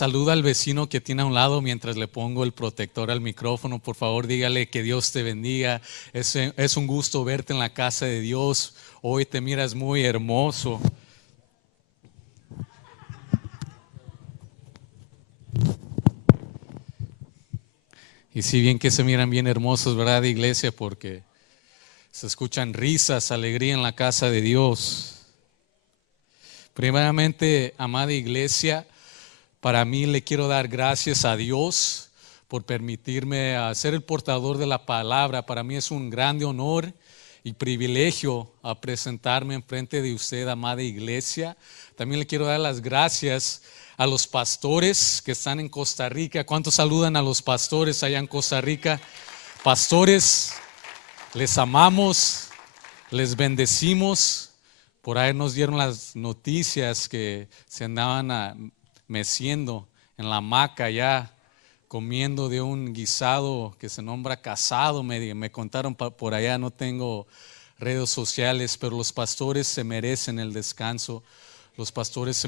Saluda al vecino que tiene a un lado mientras le pongo el protector al micrófono. Por favor, dígale que Dios te bendiga. Es un gusto verte en la casa de Dios. Hoy te miras muy hermoso. Y si bien que se miran bien hermosos, ¿verdad, iglesia? Porque se escuchan risas, alegría en la casa de Dios. Primeramente, amada iglesia, para mí le quiero dar gracias a Dios por permitirme ser el portador de la palabra. Para mí es un grande honor y privilegio a presentarme enfrente de usted, amada iglesia. También le quiero dar las gracias a los pastores que están en Costa Rica. ¿Cuántos saludan a los pastores allá en Costa Rica? Pastores, les amamos, les bendecimos. Por ahí nos dieron las noticias que se andaban meciendo en la hamaca ya, comiendo de un guisado que se nombra casado. Me contaron por allá, no tengo redes sociales, pero los pastores se merecen el descanso. Los pastores se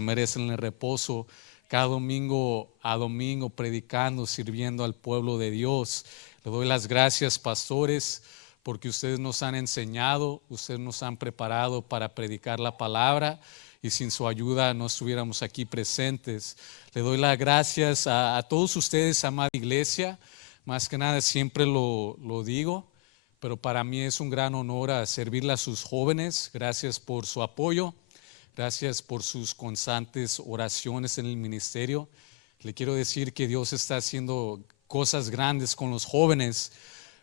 merecen el reposo, cada domingo a domingo predicando, sirviendo al pueblo de Dios. Le doy las gracias, pastores, porque ustedes nos han enseñado, ustedes nos han preparado para predicar la palabra, y sin su ayuda no estuviéramos aquí presentes. Le doy las gracias a todos ustedes, amada iglesia. Más que nada siempre lo digo, pero para mí es un gran honor servirle a sus jóvenes. Gracias por su apoyo. Gracias por sus constantes oraciones en el ministerio. Le quiero decir que Dios está haciendo cosas grandes con los jóvenes.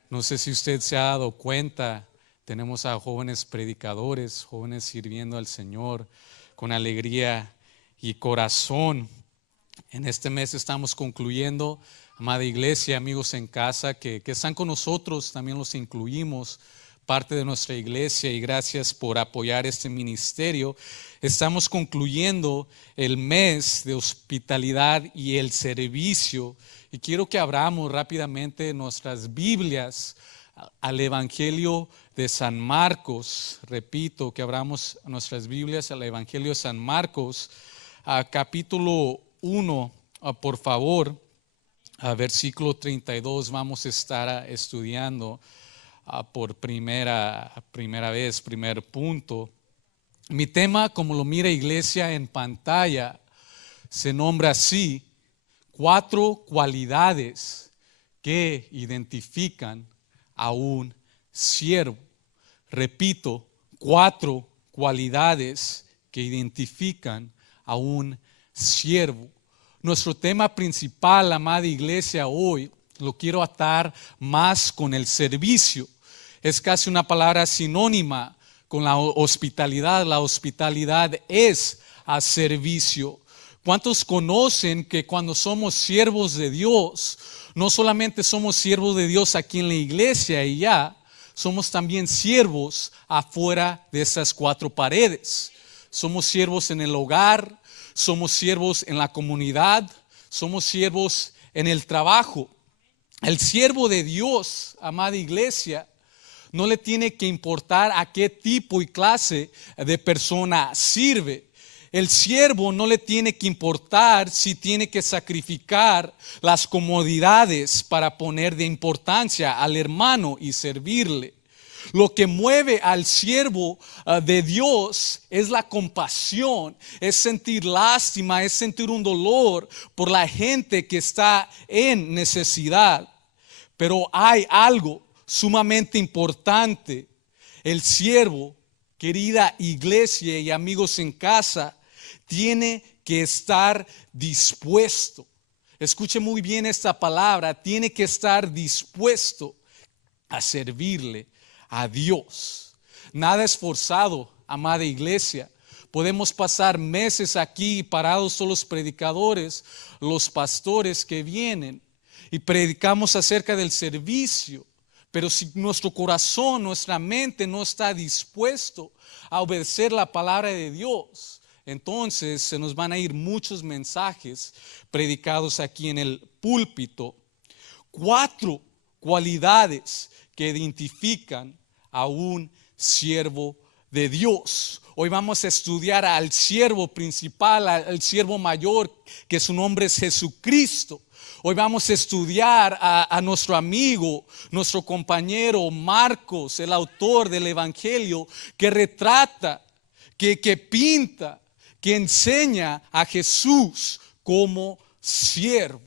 No sé si usted se ha dado cuenta, tenemos a jóvenes predicadores, jóvenes sirviendo al Señor con alegría y corazón. En este mes estamos concluyendo, amada iglesia, amigos en casa que están con nosotros, también los incluimos, parte de nuestra iglesia, y gracias por apoyar este ministerio. Estamos concluyendo el mes de hospitalidad y el servicio, y quiero que abramos rápidamente nuestras Biblias al Evangelio de San Marcos. Repito, que abramos nuestras Biblias al Evangelio de San Marcos, capítulo 1, por favor, versículo 32, vamos a estar estudiando por primera vez, primer punto. Mi tema, como lo mira iglesia en pantalla, se nombra así: 4 cualidades que identifican a un siervo. Repito, 4 cualidades que identifican a un siervo. Nuestro tema principal, amada iglesia, hoy lo quiero atar más con el servicio. Es casi una palabra sinónima con la hospitalidad. La hospitalidad es a servicio. ¿Cuántos conocen que cuando somos siervos de Dios, no solamente somos siervos de Dios aquí en la iglesia y ya, somos también siervos afuera de esas 4 paredes? Somos siervos en el hogar, somos siervos en la comunidad, somos siervos en el trabajo. El siervo de Dios, amada iglesia, no le tiene que importar a qué tipo y clase de persona sirve. El siervo no le tiene que importar si tiene que sacrificar las comodidades para poner de importancia al hermano y servirle. Lo que mueve al siervo de Dios es la compasión, es sentir lástima, es sentir un dolor por la gente que está en necesidad. Pero hay algo sumamente importante. El siervo, querida iglesia y amigos en casa, tiene que estar dispuesto. Escuche muy bien esta palabra: tiene que estar dispuesto a servirle a Dios. Nada es forzado, amada iglesia. Podemos pasar meses aquí parados todos los predicadores, los pastores que vienen, y predicamos acerca del servicio. Pero si nuestro corazón, nuestra mente no está dispuesto a obedecer la palabra de Dios, entonces se nos van a ir muchos mensajes predicados aquí en el púlpito. 4 cualidades que identifican a un siervo de Dios. Hoy vamos a estudiar al siervo principal, al siervo mayor, que su nombre es Jesucristo. Hoy vamos a estudiar a nuestro amigo, nuestro compañero Marcos, el autor del Evangelio, que retrata, que pinta, que enseña a Jesús como siervo.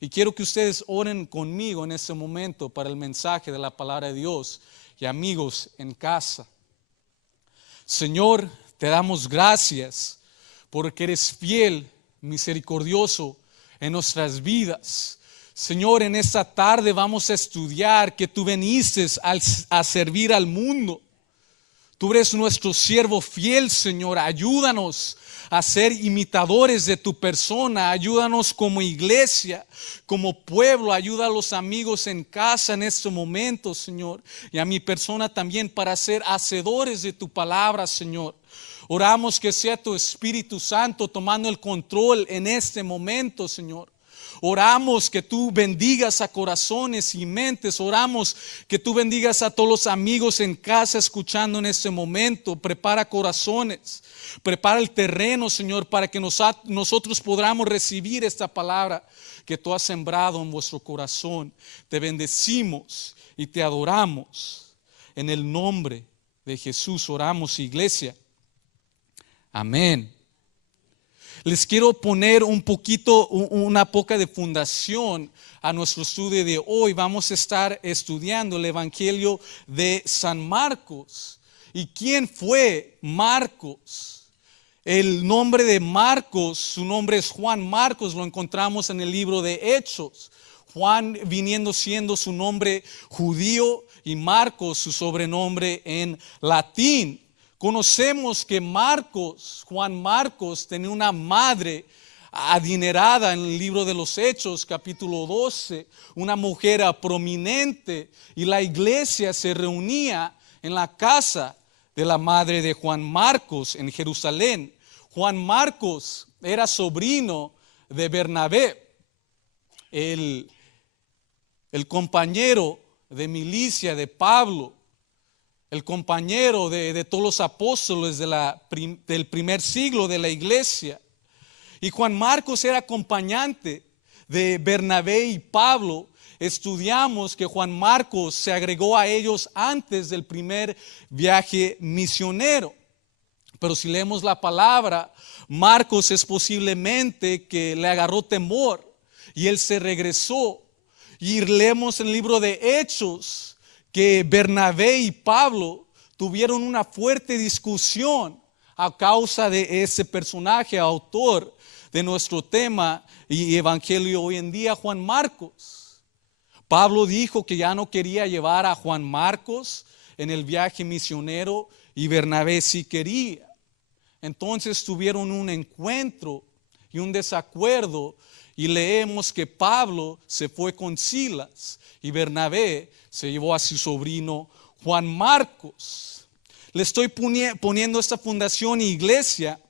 Y quiero que ustedes oren conmigo en este momento para el mensaje de la palabra de Dios. Y amigos en casa, Señor, te damos gracias porque eres fiel, misericordioso en nuestras vidas. Señor, en esta tarde vamos a estudiar que tú viniste a servir al mundo. Tú eres nuestro siervo fiel, Señor. Ayúdanos a ser imitadores de tu persona. Ayúdanos como iglesia, como pueblo. Ayuda a los amigos en casa en este momento, Señor. Y a mi persona también para ser hacedores de tu palabra, Señor. Oramos que sea tu Espíritu Santo tomando el control en este momento, Señor. Oramos que tú bendigas a corazones y mentes. Oramos que tú bendigas a todos los amigos en casa escuchando en este momento. Prepara corazones, prepara el terreno, Señor, para que nosotros podamos recibir esta palabra que tú has sembrado en vuestro corazón. Te bendecimos y te adoramos. En el nombre de Jesús oramos, iglesia. Amén. Les quiero poner una poca de fundación a nuestro estudio de hoy. Vamos a estar estudiando el Evangelio de San Marcos. ¿Y quién fue Marcos? El nombre de Marcos, su nombre es Juan Marcos, lo encontramos en el libro de Hechos. Juan viniendo siendo su nombre judío y Marcos su sobrenombre en latín. Conocemos que Juan Marcos, tenía una madre adinerada en el libro de los Hechos, capítulo 12, una mujer prominente, y la iglesia se reunía en la casa de la madre de Juan Marcos en Jerusalén. Juan Marcos era sobrino de Bernabé, el compañero de milicia de Pablo, el compañero de todos los apóstoles del primer siglo de la iglesia. Y Juan Marcos era acompañante de Bernabé y Pablo. Estudiamos que Juan Marcos se agregó a ellos antes del primer viaje misionero. Pero si leemos la palabra, Marcos es posiblemente que le agarró temor y él se regresó. Y leemos en el libro de Hechos que Bernabé y Pablo tuvieron una fuerte discusión a causa de ese personaje, autor de nuestro tema y evangelio hoy en día, Juan Marcos. Pablo dijo que ya no quería llevar a Juan Marcos en el viaje misionero y Bernabé sí quería. Entonces tuvieron un encuentro y un desacuerdo y leemos que Pablo se fue con Silas y Bernabé se llevó a su sobrino Juan Marcos. Le estoy poniendo esta fundación iglesia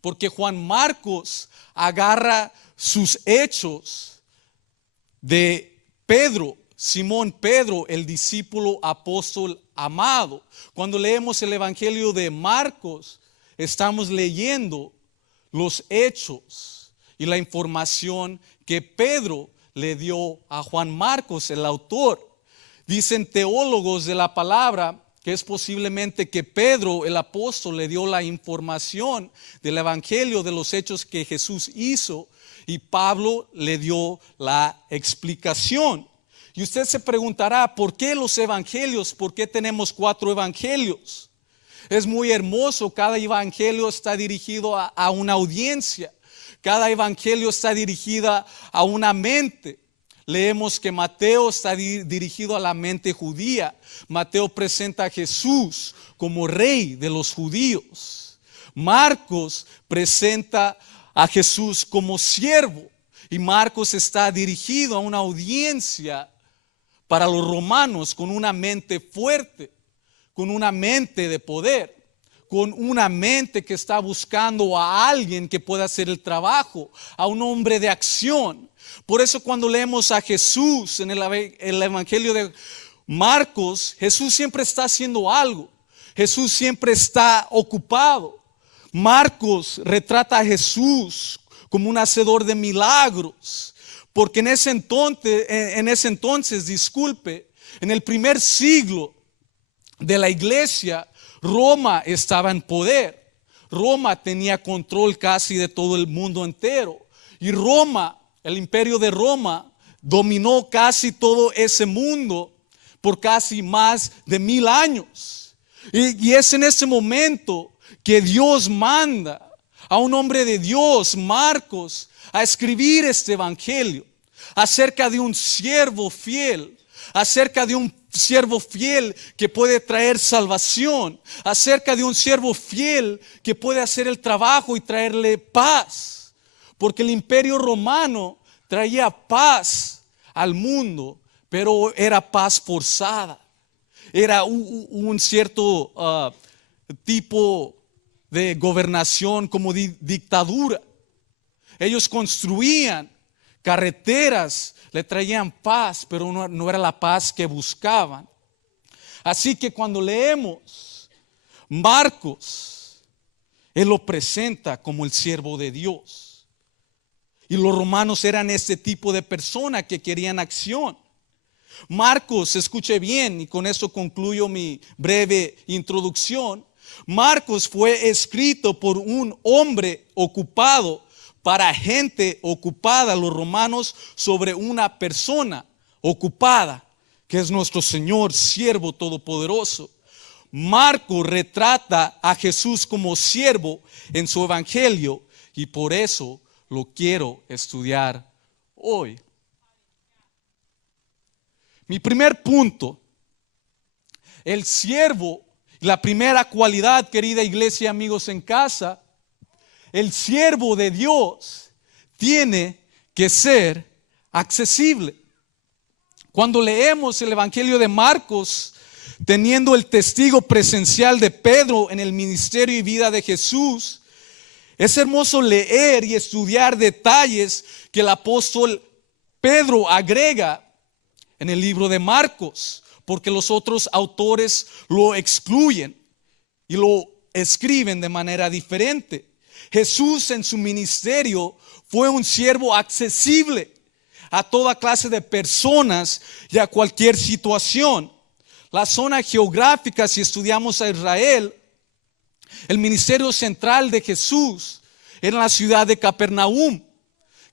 porque Juan Marcos agarra sus hechos de Pedro, Simón Pedro, el discípulo apóstol amado. Cuando leemos el Evangelio de Marcos, estamos leyendo los hechos y la información que Pedro le dio a Juan Marcos, el autor. Dicen teólogos de la palabra que es posiblemente que Pedro, el apóstol, le dio la información del evangelio, de los hechos que Jesús hizo, y Pablo le dio la explicación. Y usted se preguntará, ¿por qué los evangelios? ¿Por qué tenemos 4 evangelios? Es muy hermoso, cada evangelio está dirigido a una audiencia. Cada evangelio está dirigida a una mente. Leemos que Mateo está dirigido a la mente judía. Mateo presenta a Jesús como rey de los judíos. Marcos presenta a Jesús como siervo. Y Marcos está dirigido a una audiencia para los romanos con una mente fuerte, con una mente de poder, con una mente que está buscando a alguien que pueda hacer el trabajo, a un hombre de acción. Por eso cuando leemos a Jesús en el Evangelio de Marcos, Jesús siempre está haciendo algo. Jesús siempre está ocupado. Marcos retrata a Jesús como un hacedor de milagros, porque en ese entonces, disculpe, en el primer siglo de la iglesia, Roma estaba en poder. Roma tenía control casi de todo el mundo entero. Y Roma, el imperio de Roma, dominó casi todo ese mundo por casi más de 1000 años. Y es en ese momento que Dios manda a un hombre de Dios, Marcos, a escribir este evangelio acerca de un siervo fiel, acerca de un siervo fiel que puede traer salvación, acerca de un siervo fiel que puede hacer el trabajo y traerle paz, porque el imperio romano traía paz al mundo, pero era paz forzada, era un cierto tipo de gobernación como dictadura. Ellos construían carreteras, le traían paz, pero no era la paz que buscaban. Así que cuando leemos Marcos, él lo presenta como el siervo de Dios. Y los romanos eran este tipo de persona que querían acción. Marcos, escuche bien, y con eso concluyo mi breve introducción. Marcos fue escrito por un hombre ocupado para gente ocupada, los romanos, sobre una persona ocupada, que es nuestro Señor, siervo todopoderoso. Marcos retrata a Jesús como siervo en su evangelio, y por eso lo quiero estudiar hoy. Mi primer punto, el siervo, la primera cualidad, querida iglesia, amigos en casa, el siervo de Dios tiene que ser accesible. Cuando leemos el evangelio de Marcos, teniendo el testigo presencial de Pedro en el ministerio y vida de Jesús, es hermoso leer y estudiar detalles que el apóstol Pedro agrega en el libro de Marcos, porque los otros autores lo excluyen y lo escriben de manera diferente. Jesús en su ministerio fue un siervo accesible a toda clase de personas y a cualquier situación. La zona geográfica, si estudiamos a Israel, el ministerio central de Jesús era la ciudad de Capernaum,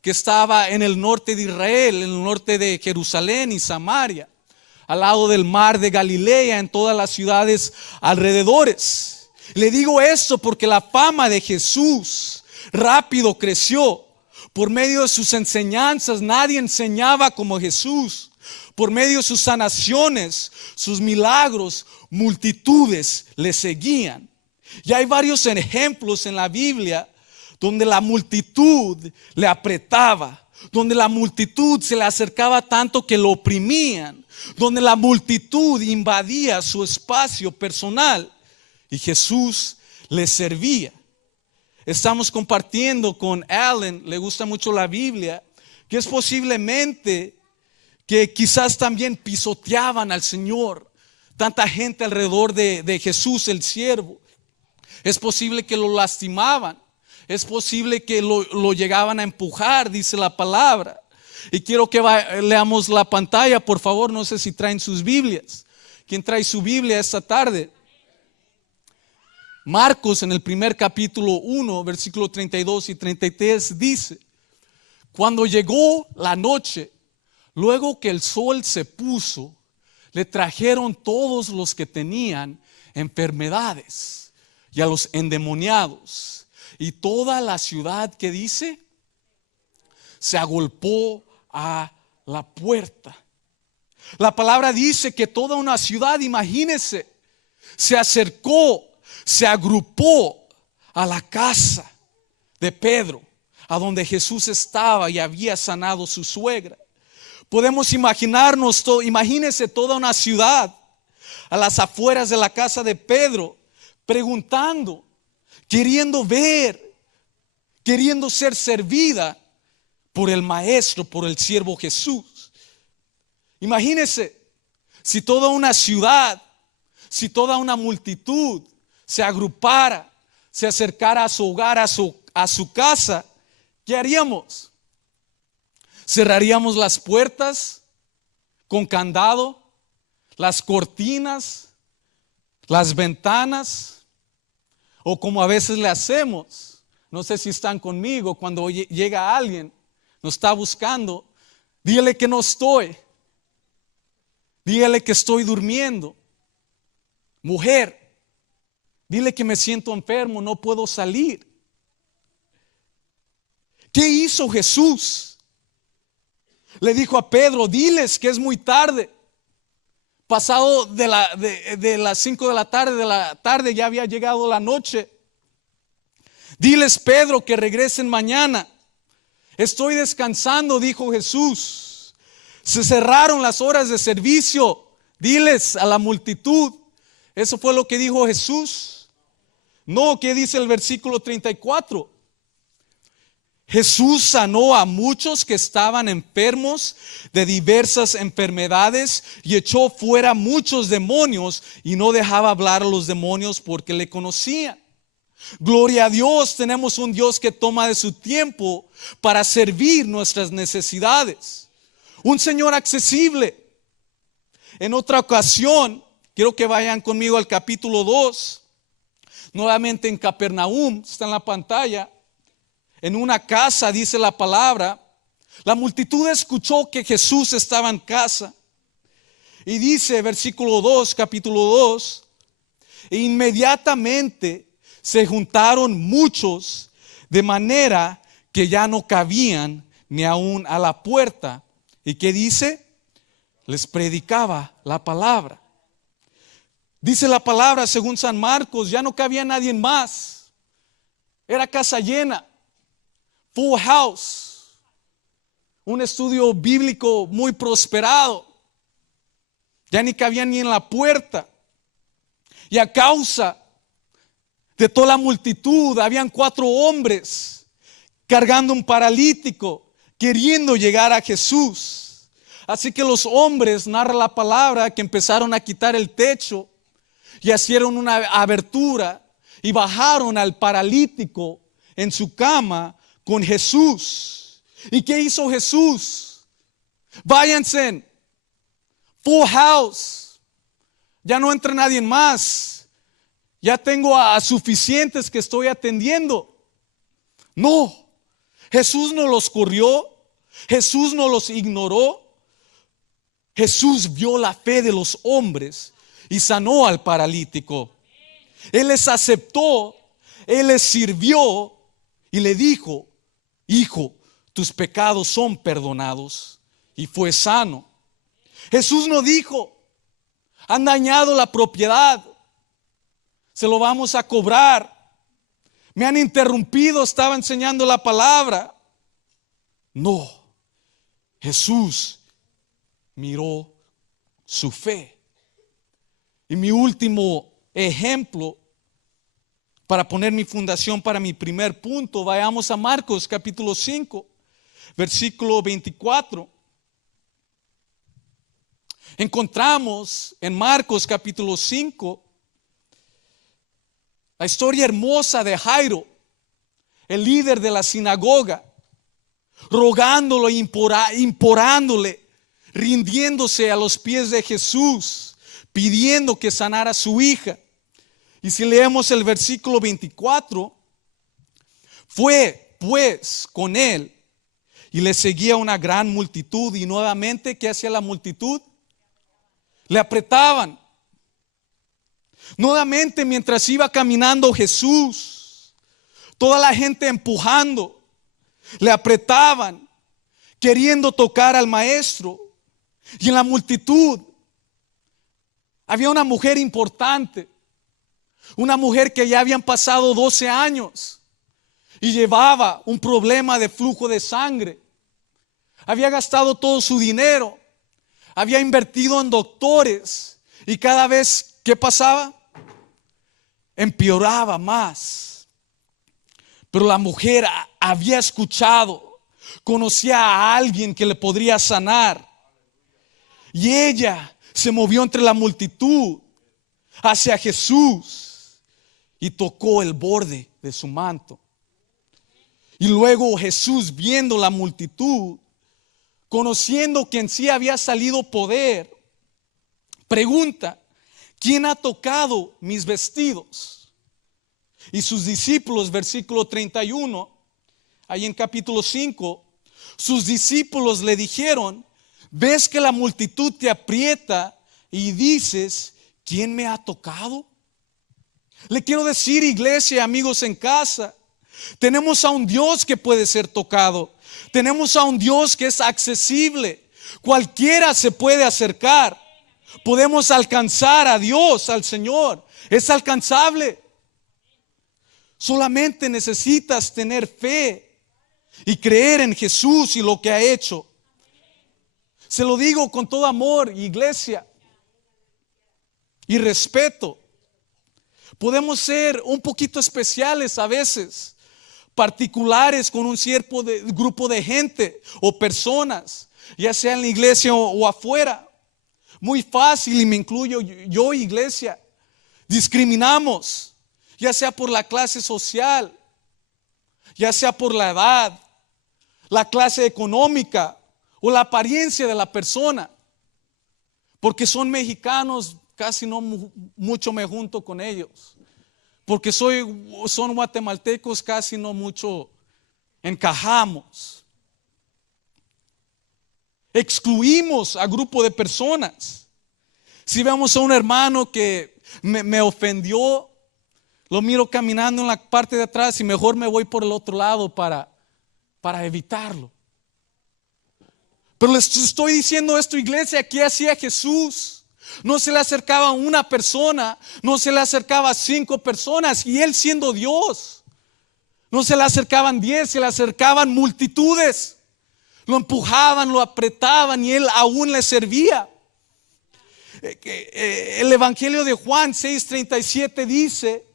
que estaba en el norte de Israel, en el norte de Jerusalén y Samaria, al lado del mar de Galilea, en todas las ciudades alrededores. Le digo esto porque la fama de Jesús rápido creció. Por medio de sus enseñanzas, nadie enseñaba como Jesús. Por medio de sus sanaciones, sus milagros, multitudes le seguían. Y hay varios ejemplos en la Biblia donde la multitud le apretaba, donde la multitud se le acercaba tanto que lo oprimían, donde la multitud invadía su espacio personal y Jesús le servía. Estamos compartiendo con Alan, le gusta mucho la Biblia, que es posiblemente que quizás también pisoteaban al Señor, tanta gente alrededor de Jesús el siervo. Es posible que lo lastimaban, es posible que lo llegaban a empujar, dice la palabra. Y quiero que leamos la pantalla, por favor. No sé si traen sus Biblias. ¿Quién trae su Biblia esta tarde? Marcos en el primer capítulo 1, versículo 32 y 33 dice: cuando llegó la noche, luego que el sol se puso, le trajeron todos los que tenían enfermedades y a los endemoniados. Y toda la ciudad, ¿qué dice? Se agolpó a la puerta. La palabra dice que toda una ciudad, imagínense, se acercó, se agrupó a la casa de Pedro, a donde Jesús estaba y había sanado su suegra. Podemos imaginarnos todo, imagínense toda una ciudad a las afueras de la casa de Pedro, preguntando, queriendo ver, queriendo ser servida por el maestro, por el siervo Jesús. Imagínense si toda una ciudad si toda una multitud se agrupara, se acercara a su hogar, a su casa, ¿qué haríamos? ¿Cerraríamos las puertas con candado, las cortinas, las ventanas? O como a veces le hacemos, no sé si están conmigo, cuando llega alguien, nos está buscando, dígale que no estoy, dígale que estoy durmiendo. Mujer, dile que me siento enfermo, no puedo salir. ¿Qué hizo Jesús? Le dijo a Pedro, diles que es muy tarde. Pasado de las 5 de la tarde ya había llegado la noche. Diles, Pedro, que regresen mañana. Estoy descansando, dijo Jesús. Se cerraron las horas de servicio. Diles a la multitud. Eso fue lo que dijo Jesús. No, ¿qué dice el versículo 34? Jesús sanó a muchos que estaban enfermos de diversas enfermedades y echó fuera muchos demonios y no dejaba hablar a los demonios porque le conocían. Gloria a Dios, tenemos un Dios que toma de su tiempo para servir nuestras necesidades. Un Señor accesible. En otra ocasión, quiero que vayan conmigo al capítulo 2, nuevamente en Capernaum, está en la pantalla. En una casa, dice la palabra, la multitud escuchó que Jesús estaba en casa. Y dice, versículo 2, capítulo 2, e inmediatamente se juntaron muchos, de manera que ya no cabían ni aún a la puerta. ¿Y qué dice? Les predicaba la palabra. Dice la palabra, según San Marcos, ya no cabía nadie más. Era casa llena. Full house, un estudio bíblico muy prosperado. Ya ni cabía ni en la puerta. Y a causa de toda la multitud, habían 4 hombres cargando un paralítico, queriendo llegar a Jesús. Así que los hombres, narra la palabra, que empezaron a quitar el techo y hicieron una abertura y bajaron al paralítico en su cama con Jesús. ¿Y qué hizo Jesús? Váyanse, full house, ya no entra nadie más, ya tengo a suficientes que estoy atendiendo. No, Jesús no los corrió, Jesús no los ignoró. Jesús vio la fe de los hombres y sanó al paralítico. Él les aceptó, Él les sirvió y le dijo, hijo, tus pecados son perdonados, y fue sano. Jesús no dijo, han dañado la propiedad, se lo vamos a cobrar, me han interrumpido, estaba enseñando la palabra. No, Jesús miró su fe. Y mi último ejemplo, para poner mi fundación para mi primer punto, vayamos a Marcos capítulo 5, versículo 24. Encontramos en Marcos capítulo 5 la historia hermosa de Jairo, el líder de la sinagoga, rogándolo, implorándole, rindiéndose a los pies de Jesús, pidiendo que sanara a su hija. Y si leemos el versículo 24, fue pues con él y le seguía una gran multitud. Y nuevamente, ¿qué hacía la multitud? Le apretaban. Nuevamente, mientras iba caminando Jesús, toda la gente empujando, le apretaban, queriendo tocar al maestro. Y en la multitud había una mujer importante, una mujer que ya habían pasado 12 años y llevaba un problema de flujo de sangre. Había gastado todo su dinero, había invertido en doctores y cada vez, ¿qué pasaba? Empeoraba más. Pero la mujer había escuchado, conocía a alguien que le podría sanar. Y ella se movió entre la multitud, hacia Jesús y tocó el borde de su manto. Y luego Jesús, viendo la multitud, conociendo que en sí había salido poder, pregunta: ¿quién ha tocado mis vestidos? Y sus discípulos, versículo 31, ahí en capítulo 5, sus discípulos le dijeron: ¿ves que la multitud te aprieta y dices, ¿quién me ha tocado? Le quiero decir, iglesia, amigos en casa, tenemos a un Dios que puede ser tocado. Tenemos a un Dios que es accesible. Cualquiera se puede acercar. Podemos alcanzar a Dios, al Señor. Es alcanzable. Solamente necesitas tener fe y creer en Jesús y lo que ha hecho. Se lo digo con todo amor, iglesia, y respeto. Podemos ser un poquito especiales a veces, particulares con un cierto grupo de gente o personas, ya sea en la iglesia o afuera. Muy fácil, y me incluyo yo, iglesia. Discriminamos, ya sea por la clase social, ya sea por la edad, la clase económica o la apariencia de la persona. Porque son mexicanos, casi no mucho me junto con ellos. Porque son guatemaltecos, casi no mucho encajamos. Excluimos a grupo de personas. Si vemos a un hermano que me ofendió, lo miro caminando en la parte de atrás y mejor me voy por el otro lado para evitarlo. Pero les estoy diciendo esto, iglesia, ¿qué hacía Jesús? No se le acercaba a una persona, no se le acercaba a 5 personas, y Él siendo Dios. No se le acercaban 10, se le acercaban multitudes. Lo empujaban, lo apretaban y Él aún le servía. El Evangelio de Juan 6:37 dice: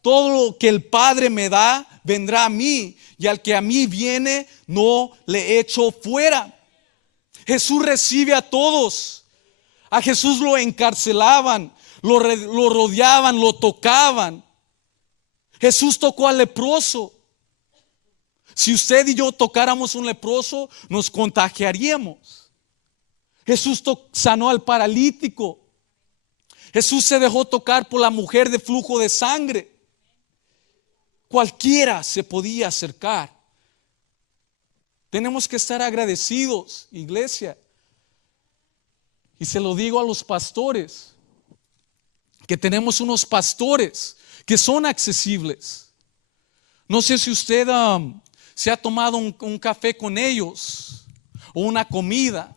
todo lo que el Padre me da vendrá a mí, y al que a mí viene no le echo fuera. Jesús recibe a todos. A Jesús lo encarcelaban, lo rodeaban, lo tocaban. Jesús tocó al leproso. Si usted y yo tocáramos un leproso, nos contagiaríamos. Jesús sanó al paralítico. Jesús se dejó tocar por la mujer de flujo de sangre. Cualquiera se podía acercar. Tenemos que estar agradecidos, iglesia. Y se lo digo a los pastores, que tenemos unos pastores que son accesibles. No sé si usted se ha tomado un café con ellos o una comida,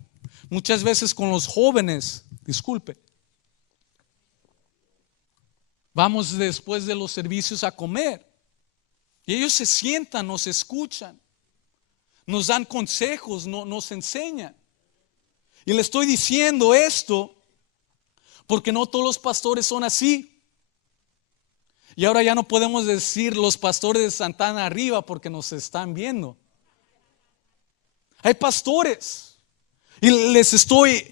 muchas veces con los jóvenes, disculpe. Vamos después de los servicios a comer y ellos se sientan, nos escuchan, nos dan consejos, nos enseñan. Y le estoy diciendo esto porque no todos los pastores son así. Y ahora ya no podemos decir los pastores de Santana Arriba porque nos están viendo. Hay pastores. Y les estoy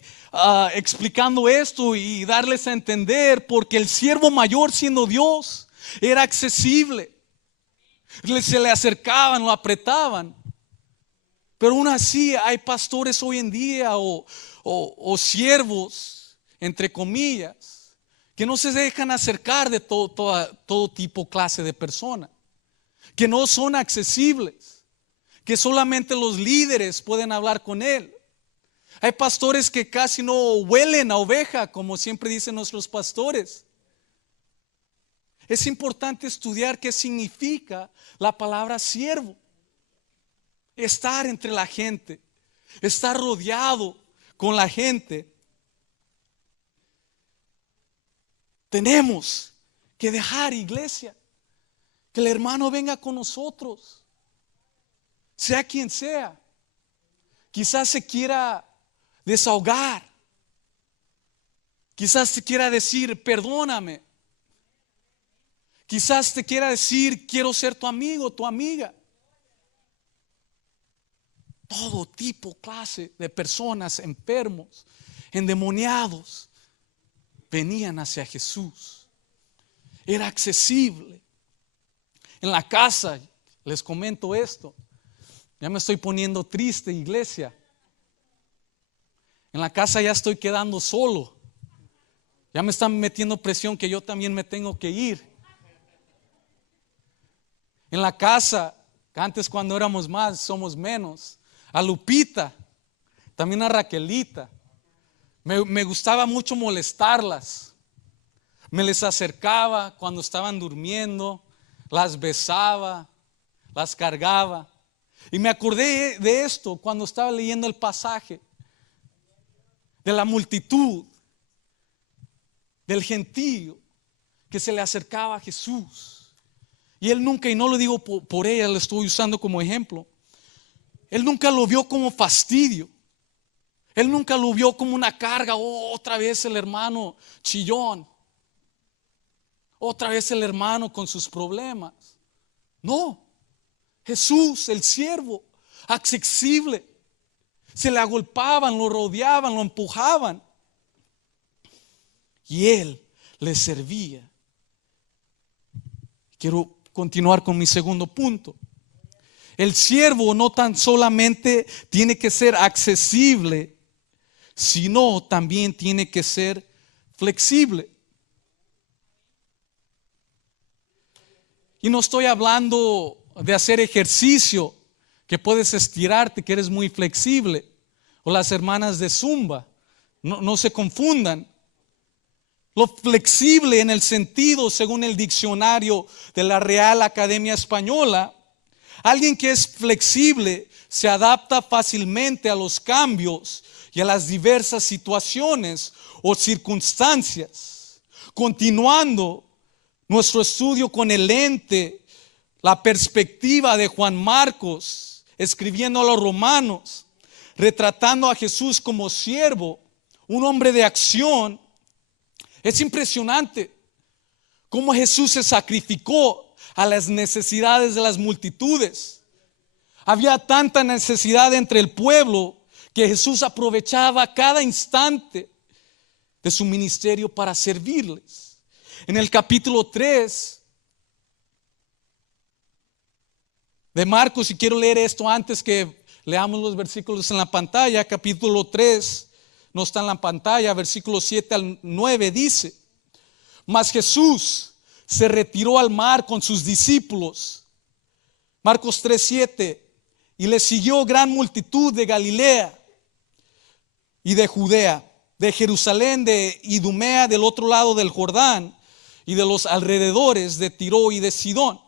explicando esto y darles a entender porque el siervo mayor, siendo Dios, era accesible. Se le acercaban, lo apretaban. Pero aún así hay pastores hoy en día o siervos, entre comillas, que no se dejan acercar de todo tipo, clase de persona, que no son accesibles, que solamente los líderes pueden hablar con él. Hay pastores que casi no huelen a oveja, como siempre dicen nuestros pastores. Es importante estudiar qué significa la palabra siervo. Estar entre la gente, estar rodeado con la gente. Tenemos que dejar, iglesia, que el hermano venga con nosotros, sea quien sea. Quizás se quiera desahogar, quizás te quiera decir perdóname, quizás te quiera decir quiero ser tu amigo, tu amiga. Todo tipo, clase de personas, enfermos, endemoniados, venían hacia Jesús. Era accesible. En la casa, les comento esto. Ya me estoy poniendo triste, iglesia. En la casa ya estoy quedando solo. Ya me están metiendo presión que yo también me tengo que ir. En la casa, antes cuando éramos más, somos menos. A Lupita, también a Raquelita. Me gustaba mucho molestarlas. Me les acercaba cuando estaban durmiendo, las besaba, las cargaba. Y me acordé de esto cuando estaba leyendo el pasaje de la multitud, del gentío que se le acercaba a Jesús. Y él nunca, y no lo digo por ella, lo estoy usando como ejemplo, él nunca lo vio como fastidio. Él nunca lo vio como una carga. Oh, otra vez el hermano chillón. Otra vez el hermano con sus problemas. No. Jesús, el siervo, accesible. Se le agolpaban, lo rodeaban, lo empujaban. Y él les servía. Quiero continuar con mi segundo punto. El siervo no tan solamente tiene que ser accesible, sino también tiene que ser flexible. Y no estoy hablando de hacer ejercicio, que puedes estirarte, que eres muy flexible, o las hermanas de Zumba. No se confundan. Lo flexible en el sentido, según el diccionario de la Real Academia Española, alguien que es flexible se adapta fácilmente a los cambios y a las diversas situaciones o circunstancias. Continuando nuestro estudio con el lente, la perspectiva de Juan Marcos, escribiendo a los romanos, retratando a Jesús como siervo, un hombre de acción. Es impresionante cómo Jesús se sacrificó a las necesidades de las multitudes. Había tanta necesidad entre el pueblo que Jesús aprovechaba cada instante de su ministerio para servirles. En el capítulo 3 de Marcos, y quiero leer esto antes que leamos los versículos en la pantalla, capítulo 3, no está en la pantalla, versículos 7 al 9 dice: mas Jesús se retiró al mar con sus discípulos. Marcos 3:7, y le siguió gran multitud de Galilea y de Judea, de Jerusalén, de Idumea, del otro lado del Jordán, y de los alrededores de Tiro y de Sidón,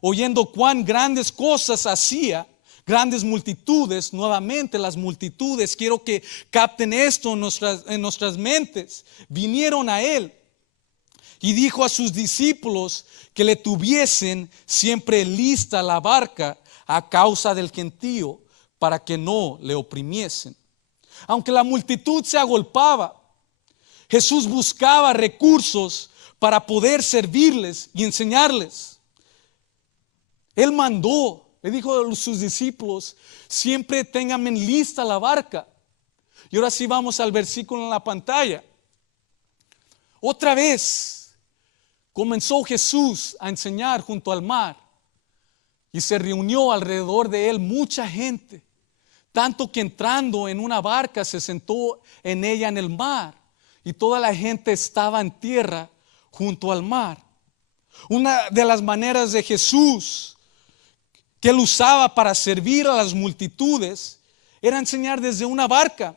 oyendo cuán grandes cosas hacía. Grandes multitudes, nuevamente las multitudes, quiero que capten esto en nuestras mentes, vinieron a él y dijo a sus discípulos que le tuviesen siempre lista la barca a causa del gentío, para que no le oprimiesen. Aunque la multitud se agolpaba, Jesús buscaba recursos para poder servirles y enseñarles. Él mandó, le dijo a sus discípulos, siempre tengan lista la barca. Y ahora sí vamos al versículo en la pantalla. Otra vez comenzó Jesús a enseñar junto al mar, y se reunió alrededor de él mucha gente, tanto que entrando en una barca se sentó en ella en el mar, y toda la gente estaba en tierra junto al mar. Una de las maneras de Jesús que él usaba para servir a las multitudes era enseñar desde una barca.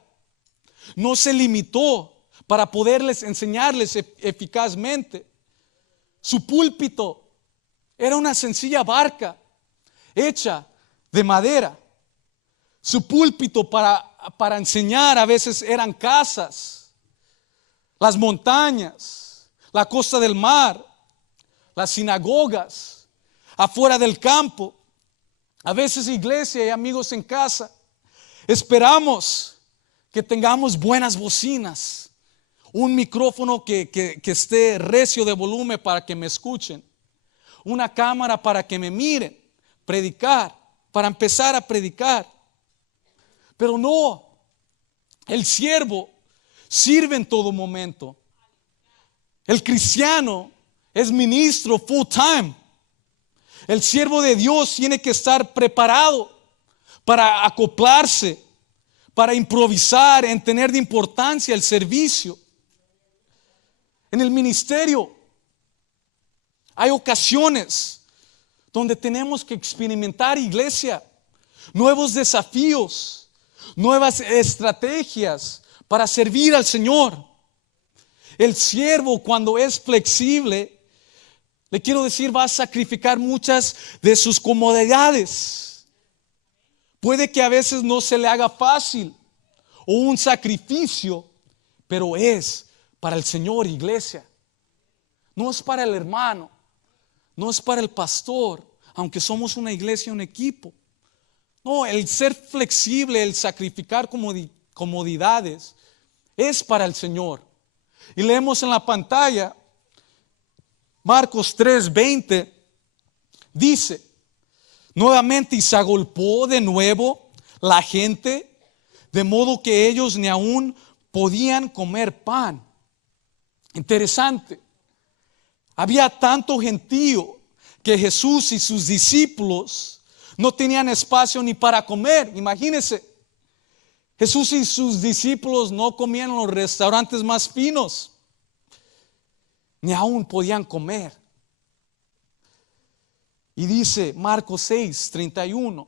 No se limitó para poderles enseñarles eficazmente. Su púlpito era una sencilla barca hecha de madera. Su púlpito para enseñar a veces eran casas, las montañas, la costa del mar, las sinagogas, afuera del campo. A veces, iglesia y amigos en casa, esperamos que tengamos buenas bocinas, un micrófono que esté recio de volumen para que me escuchen, una cámara para que me miren, predicar, para empezar a predicar. Pero no, el siervo sirve en todo momento. El cristiano es ministro full time. El siervo de Dios tiene que estar preparado para acoplarse, para improvisar, en tener de importancia el servicio. En el ministerio hay ocasiones donde tenemos que experimentar, iglesia, nuevos desafíos, nuevas estrategias para servir al Señor. El siervo, cuando es flexible, le quiero decir, va a sacrificar muchas de sus comodidades. Puede que a veces no se le haga fácil o un sacrificio, pero es para el Señor, iglesia. No es para el hermano, no es para el pastor, aunque somos una iglesia, un equipo. No, el ser flexible, el sacrificar comodidades es para el Señor. Y leemos en la pantalla Marcos 3:20, dice, nuevamente y se agolpó de nuevo la gente, de modo que ellos ni aún podían comer pan. Interesante. Había tanto gentío que Jesús y sus discípulos no tenían espacio ni para comer. Imagínense, Jesús y sus discípulos no comían en los restaurantes más finos, ni aún podían comer. Y dice Marcos 6:31,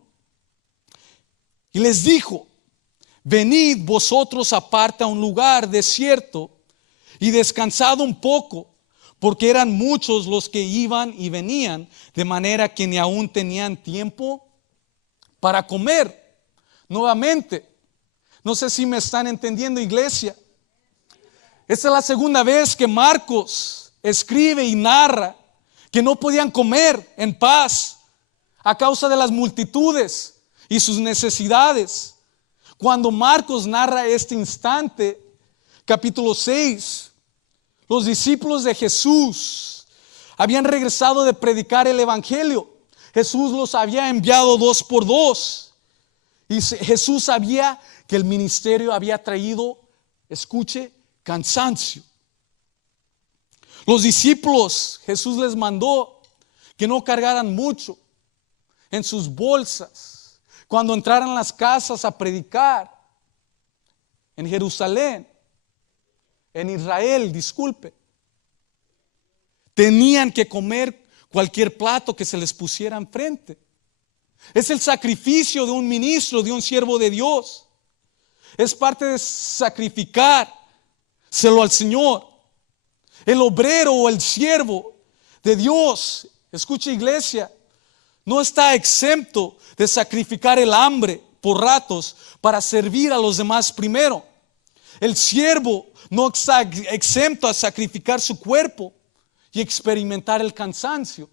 y les dijo, venid vosotros aparte a un lugar desierto y descansad un poco, porque eran muchos los que iban y venían, de manera que ni aún tenían tiempo para comer. Nuevamente, no sé si me están entendiendo, iglesia. Esta es la segunda vez que Marcos escribe y narra que no podían comer en paz a causa de las multitudes y sus necesidades. Cuando Marcos narra este instante, capítulo 6, los discípulos de Jesús habían regresado de predicar el evangelio. Jesús los había enviado 2 por 2. Y Jesús sabía que el ministerio había traído, escuche, cansancio. Los discípulos, Jesús les mandó que no cargaran mucho en sus bolsas cuando entraran a las casas a predicar en Jerusalén, en Israel, disculpe. Tenían que comer cualquier plato que se les pusiera enfrente. Es el sacrificio de un ministro, de un siervo de Dios. Es parte de sacrificárselo al Señor. El obrero o el siervo de Dios, escucha iglesia, no está exento de sacrificar el hambre por ratos para servir a los demás primero. El siervo no está exento a sacrificar su cuerpo y experimentar el cansancio.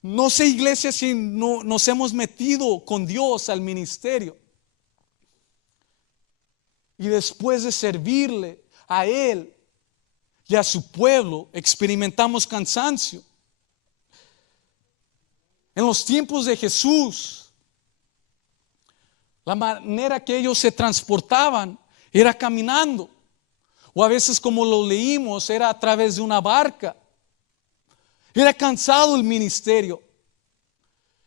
No sé, iglesia, si no nos hemos metido con Dios al ministerio y después de servirle a Él y a su pueblo experimentamos cansancio. En los tiempos de Jesús, la manera que ellos se transportaban era caminando, o a veces, como lo leímos, era a través de una barca. Era cansado el ministerio.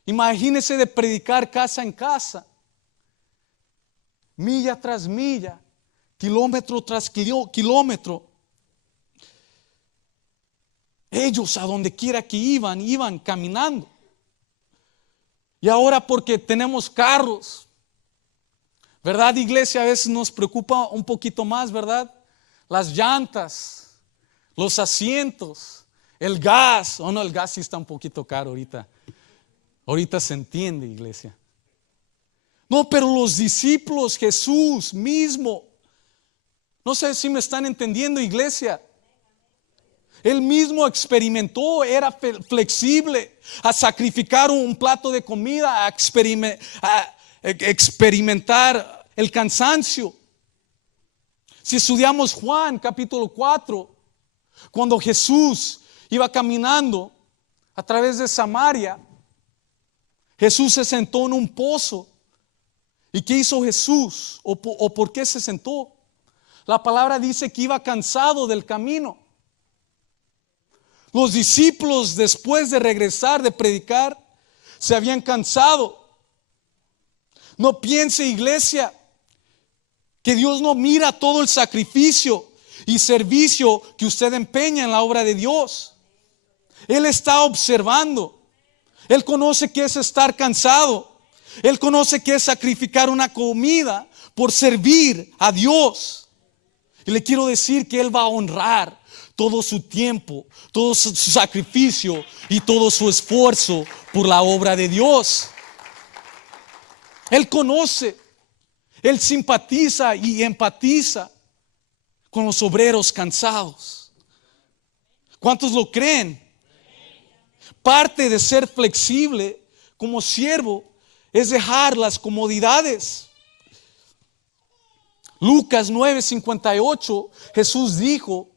Imagínese de predicar casa en casa, milla tras milla, kilómetro tras kilómetro. Ellos, a donde quiera que iban caminando. Y ahora, porque tenemos carros, ¿verdad, iglesia? A veces nos preocupa un poquito más, ¿verdad? Las llantas, los asientos, el gas. Oh no, el gas sí está un poquito caro ahorita. Ahorita se entiende, iglesia. No, pero los discípulos, Jesús mismo, no sé si me están entendiendo, iglesia. Él mismo experimentó, era flexible a sacrificar un plato de comida, a experimentar el cansancio. Si estudiamos Juan capítulo 4, cuando Jesús iba caminando a través de Samaria, Jesús se sentó en un pozo. ¿Y qué hizo Jesús? ¿O por qué se sentó? la palabra dice que iba cansado del camino. Los discípulos, después de regresar de predicar, se habían cansado. No piense, iglesia, que Dios no mira todo el sacrificio y servicio que usted empeña en la obra de Dios. Él está observando. Él conoce qué es estar cansado. Él conoce qué es sacrificar una comida por servir a Dios. Y le quiero decir que Él va a honrar todo su tiempo, todo su sacrificio y todo su esfuerzo por la obra de Dios. Él conoce, Él simpatiza y empatiza con los obreros cansados. ¿Cuántos lo creen? Parte de ser flexible como siervo es dejar las comodidades. Lucas 9:58, Jesús dijo: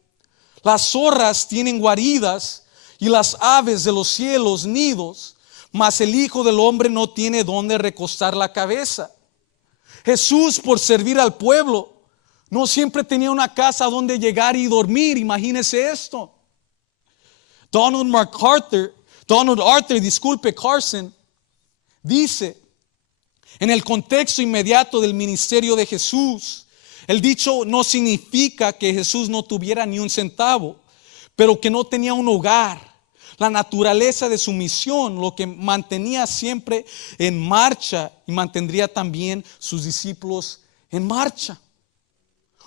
las zorras tienen guaridas y las aves de los cielos nidos, mas el Hijo del Hombre no tiene donde recostar la cabeza. Jesús, por servir al pueblo, no siempre tenía una casa donde llegar y dormir. Imagínese esto. Donald Arthur, Carson, dice, en el contexto inmediato del ministerio de Jesús, el dicho no significa que Jesús no tuviera ni un centavo, pero que no tenía un hogar. La naturaleza de su misión, lo que mantenía siempre en marcha y mantendría también sus discípulos en marcha.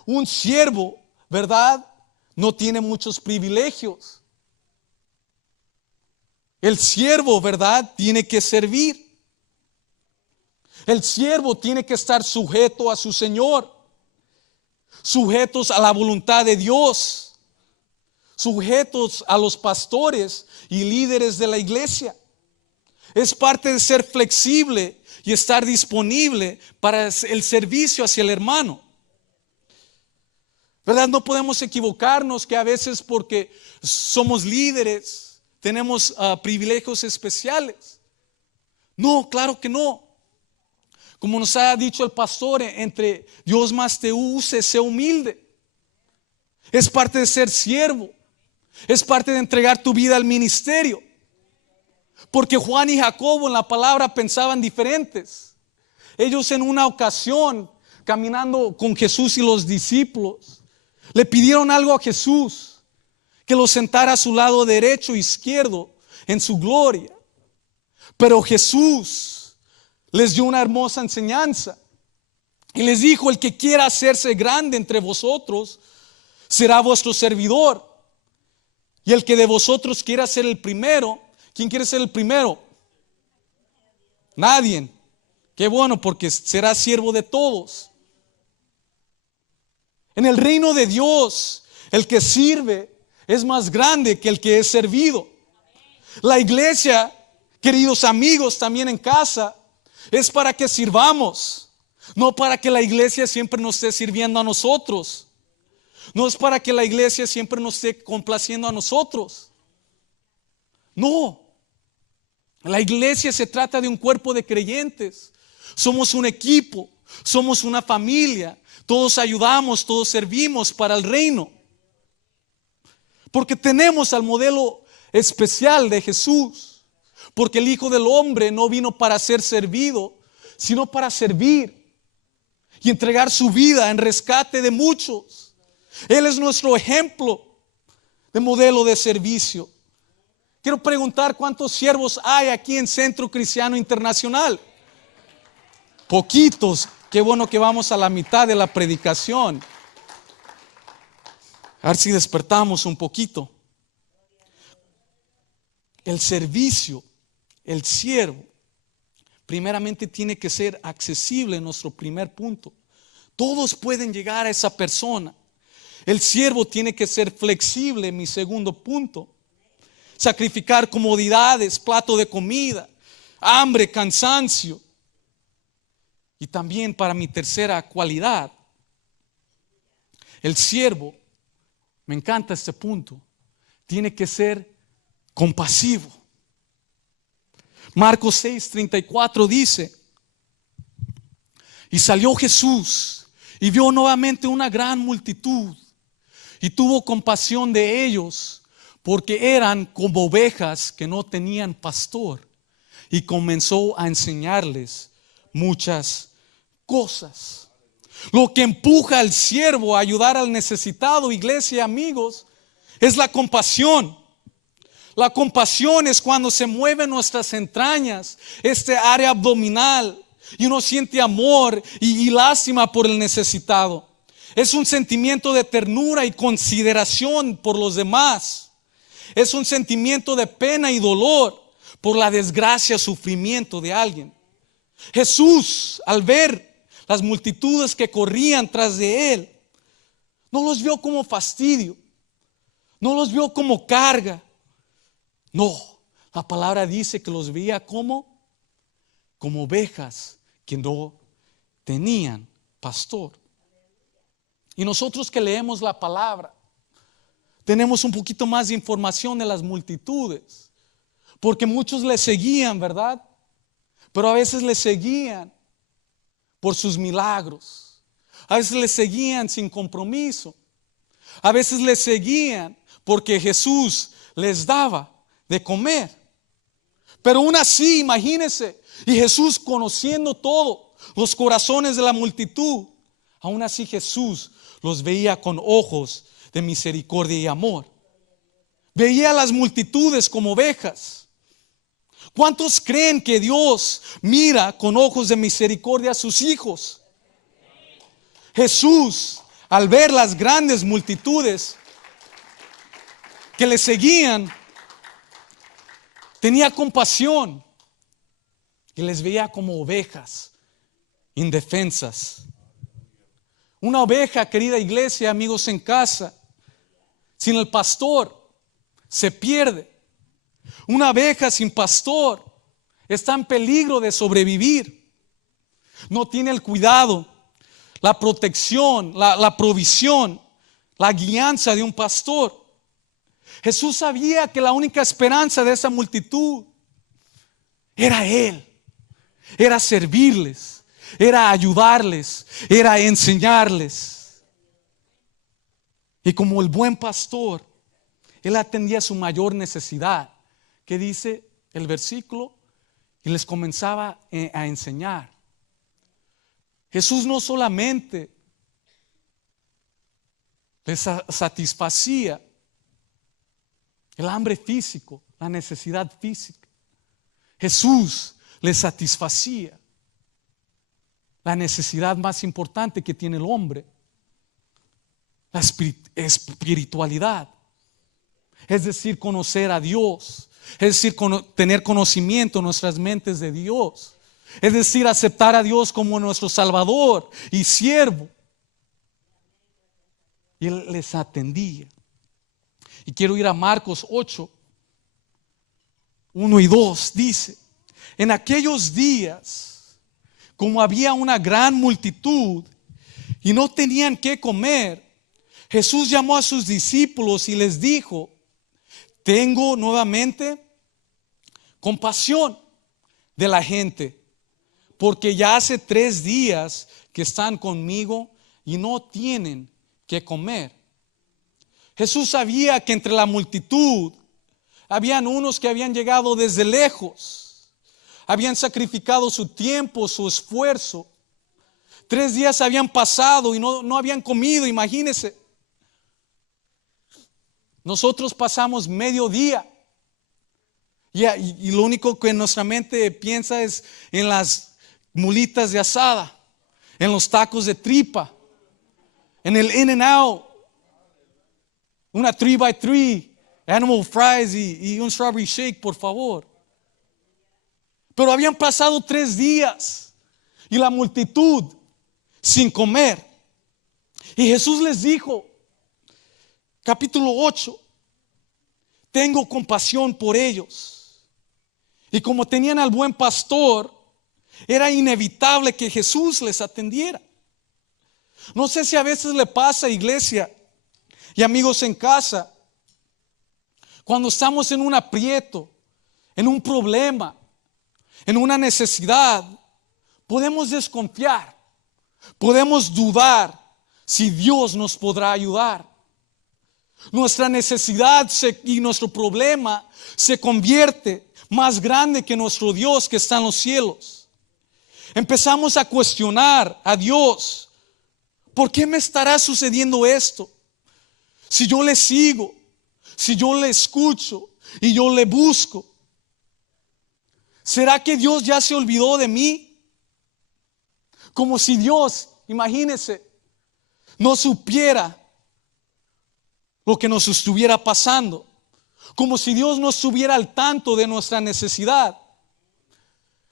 Un siervo, ¿verdad?, no tiene muchos privilegios. El siervo, ¿verdad?, tiene que servir. El siervo tiene que estar sujeto a su Señor, sujetos a la voluntad de Dios, sujetos a los pastores y líderes de la iglesia. Es parte de ser flexible y estar disponible para el servicio hacia el hermano. ¿Verdad? No podemos equivocarnos que a veces porque somos líderes tenemos privilegios especiales. No, claro que no. Como nos ha dicho el pastor, entre Dios más te use, sé humilde. Es parte de ser siervo. Es parte de entregar tu vida al ministerio. Porque Juan y Jacobo en la palabra pensaban diferentes. Ellos en una ocasión, caminando con Jesús y los discípulos, le pidieron algo a Jesús, que lo sentara a su lado derecho e izquierdo en su gloria. Pero Jesús les dio una hermosa enseñanza y les dijo: el que quiera hacerse grande entre vosotros será vuestro servidor, y el que de vosotros quiera ser el primero. ¿Quién quiere ser el primero? Nadie. Qué bueno, porque será siervo de todos. En el reino de Dios, el que sirve es más grande que el que es servido. La iglesia, queridos amigos, también en casa, es para que sirvamos, no para que la iglesia siempre nos esté sirviendo a nosotros. No es para que la iglesia siempre nos esté complaciendo a nosotros. No. La iglesia se trata de un cuerpo de creyentes. Somos un equipo, somos una familia. Todos ayudamos, todos servimos para el reino. Porque tenemos al modelo especial de Jesús. Porque el Hijo del Hombre no vino para ser servido, sino para servir y entregar su vida en rescate de muchos. Él es nuestro ejemplo de modelo de servicio. Quiero preguntar: ¿cuántos siervos hay aquí en Centro Cristiano Internacional? Poquitos. Qué bueno que vamos a la mitad de la predicación. A ver si despertamos un poquito. El servicio, el siervo, primeramente tiene que ser accesible, en nuestro primer punto. Todos pueden llegar a esa persona. El siervo tiene que ser flexible, mi segundo punto. Sacrificar comodidades, plato de comida, hambre, cansancio. Y también, para mi tercera cualidad, el siervo, me encanta este punto, tiene que ser compasivo. Marcos 6:34 dice: y salió Jesús y vio nuevamente una gran multitud y tuvo compasión de ellos porque eran como ovejas que no tenían pastor, y comenzó a enseñarles muchas cosas. Lo que empuja al siervo a ayudar al necesitado, iglesia, amigos, es la compasión. La compasión es cuando se mueven nuestras entrañas, este área abdominal, y uno siente amor y lástima por el necesitado. Es un sentimiento de ternura y consideración por los demás. Es un sentimiento de pena y dolor por la desgracia, sufrimiento de alguien. Jesús, al ver las multitudes que corrían tras de él, no los vio como fastidio, no los vio como carga. No, la palabra dice que los veía como ovejas que no tenían pastor. Y nosotros que leemos la palabra, tenemos un poquito más de información de las multitudes, porque muchos le seguían, ¿verdad? Pero a veces le seguían por sus milagros, a veces le seguían sin compromiso, a veces le seguían porque Jesús les daba de comer. Pero aún así, imagínense, y Jesús conociendo todo, los corazones de la multitud, aún así Jesús los veía con ojos de misericordia y amor. Veía a las multitudes como ovejas. ¿Cuántos creen que Dios mira con ojos de misericordia a sus hijos? Jesús, al ver las grandes multitudes que le seguían, tenía compasión y les veía como ovejas indefensas. Una oveja, querida iglesia, amigos en casa, sin el pastor se pierde. Una oveja sin pastor está en peligro de sobrevivir. No tiene el cuidado, la protección, la provisión, la guianza de un pastor. Jesús sabía que la única esperanza de esa multitud era Él, era servirles, era ayudarles, era enseñarles. Y como el buen pastor, Él atendía su mayor necesidad. ¿Qué dice el versículo? Y les comenzaba a enseñar. Jesús no solamente les satisfacía el hambre físico, la necesidad física. Jesús les satisfacía la necesidad más importante que tiene el hombre, la espiritualidad. Es decir, conocer a Dios. Es decir, tener conocimiento en nuestras mentes de Dios. Es decir, aceptar a Dios como nuestro Salvador y siervo. Y Él les atendía. Y quiero ir a Marcos 8, 1 y 2. Dice: en aquellos días, como había una gran multitud y no tenían qué comer, Jesús llamó a sus discípulos y les dijo: tengo nuevamente compasión de la gente, porque ya hace 3 días que están conmigo y no tienen que comer. Jesús sabía que entre la multitud habían unos que habían llegado desde lejos, habían sacrificado su tiempo, su esfuerzo. 3 días habían pasado y no habían comido, imagínense. Nosotros pasamos medio día y lo único que nuestra mente piensa es en las mulitas de asada, en los tacos de tripa, en el In-N-Out, una 3x3, animal fries y un strawberry shake, por favor. Pero habían pasado 3 días y la multitud sin comer. Y Jesús les dijo, capítulo 8, tengo compasión por ellos. Y como tenían al buen pastor, era inevitable que Jesús les atendiera. No sé si a veces le pasa, iglesia y amigos en casa, cuando estamos en un aprieto, en un problema, en una necesidad, podemos desconfiar. podemos dudar si Dios nos podrá ayudar. Nuestra necesidad y nuestro problema se convierte más grande que nuestro Dios que está en los cielos. Empezamos a cuestionar a Dios. ¿Por qué me estará sucediendo esto? Si yo le sigo, si yo le escucho y yo le busco, ¿será que Dios ya se olvidó de mí? Como si Dios, imagínense, no supiera lo que nos estuviera pasando. Como si Dios no estuviera al tanto de nuestra necesidad.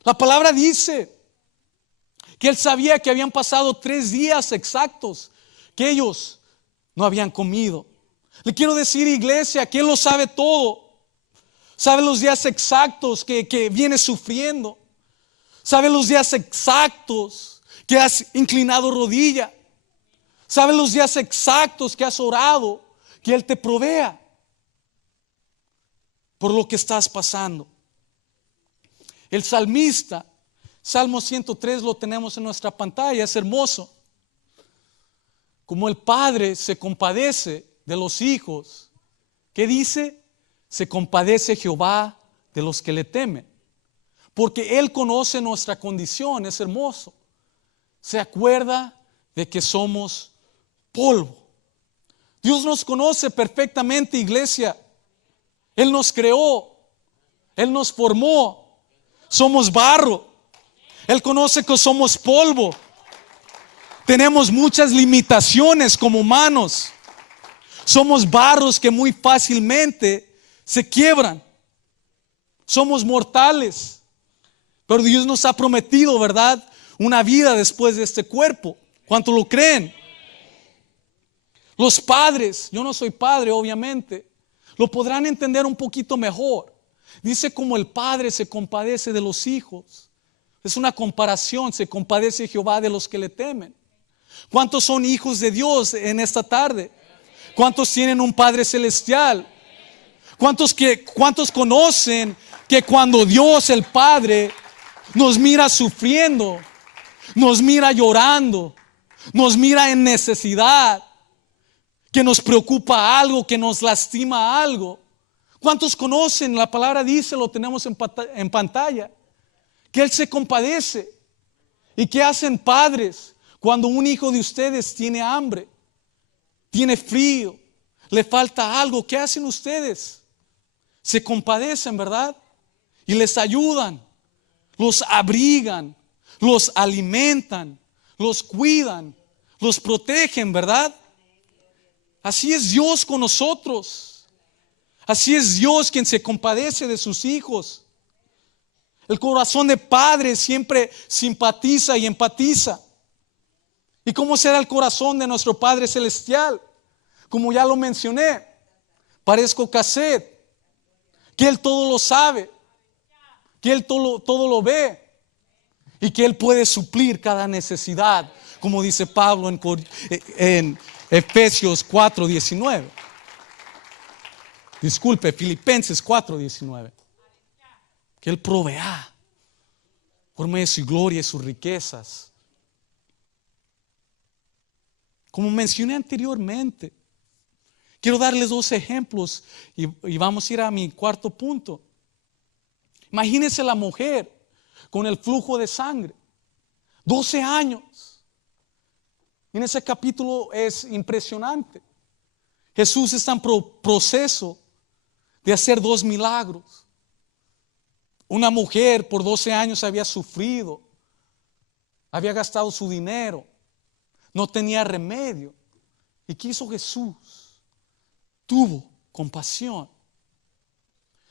La palabra dice que Él sabía que habían pasado 3 días exactos que ellos no habían comido. Le quiero decir, iglesia, que Él lo sabe todo. Sabe los días exactos que vienes sufriendo. Sabe los días exactos que has inclinado rodilla. Sabe los días exactos que has orado, que Él te provea por lo que estás pasando. El salmista, Salmo 103, lo tenemos en nuestra pantalla, es hermoso. Como el padre se compadece de los hijos, ¿qué dice? Se compadece Jehová de los que le temen, porque Él conoce nuestra condición, es hermoso. Se acuerda de que somos polvo. Dios nos conoce perfectamente, iglesia. Él nos creó, Él nos formó, somos barro. Él conoce que somos polvo. Tenemos muchas limitaciones como humanos. Somos barros que muy fácilmente se quiebran. Somos mortales. Pero Dios nos ha prometido, ¿verdad?, una vida después de este cuerpo. ¿Cuánto lo creen? Los padres, yo no soy padre obviamente, lo podrán entender un poquito mejor. Dice como el padre se compadece de los hijos. Es una comparación, se compadece Jehová de los que le temen. ¿Cuántos son hijos de Dios en esta tarde? ¿Cuántos tienen un Padre celestial? ¿Cuántos conocen que cuando Dios el Padre nos mira sufriendo, nos mira llorando, nos mira en necesidad, que nos preocupa algo, que nos lastima algo? ¿Cuántos conocen? La palabra dice, lo tenemos en pantalla, que Él se compadece. ¿Y qué hacen padres cuando un hijo de ustedes tiene hambre, tiene frío, le falta algo? ¿Qué hacen ustedes? Se compadecen, ¿verdad? Y les ayudan, los abrigan, los alimentan, los cuidan, los protegen, ¿verdad? Así es Dios con nosotros. Así es Dios quien se compadece de sus hijos. El corazón de padre siempre simpatiza y empatiza. ¿Y cómo será el corazón de nuestro Padre Celestial? Como ya lo mencioné, parezco cassette, que Él todo lo sabe, que Él todo lo ve y que Él puede suplir cada necesidad, como dice Pablo en Efesios 4:19. Disculpe, Filipenses 4:19. Que Él proveerá por medio de su gloria y sus riquezas. Como mencioné anteriormente, quiero darles 2 ejemplos y vamos a ir a mi cuarto punto. Imagínense la mujer con el flujo de sangre, 12 años. En ese capítulo es impresionante. Jesús está en proceso de hacer 2 milagros. Una mujer por 12 años había sufrido, había gastado su dinero, no tenía remedio. ¿Y qué hizo Jesús? Tuvo compasión.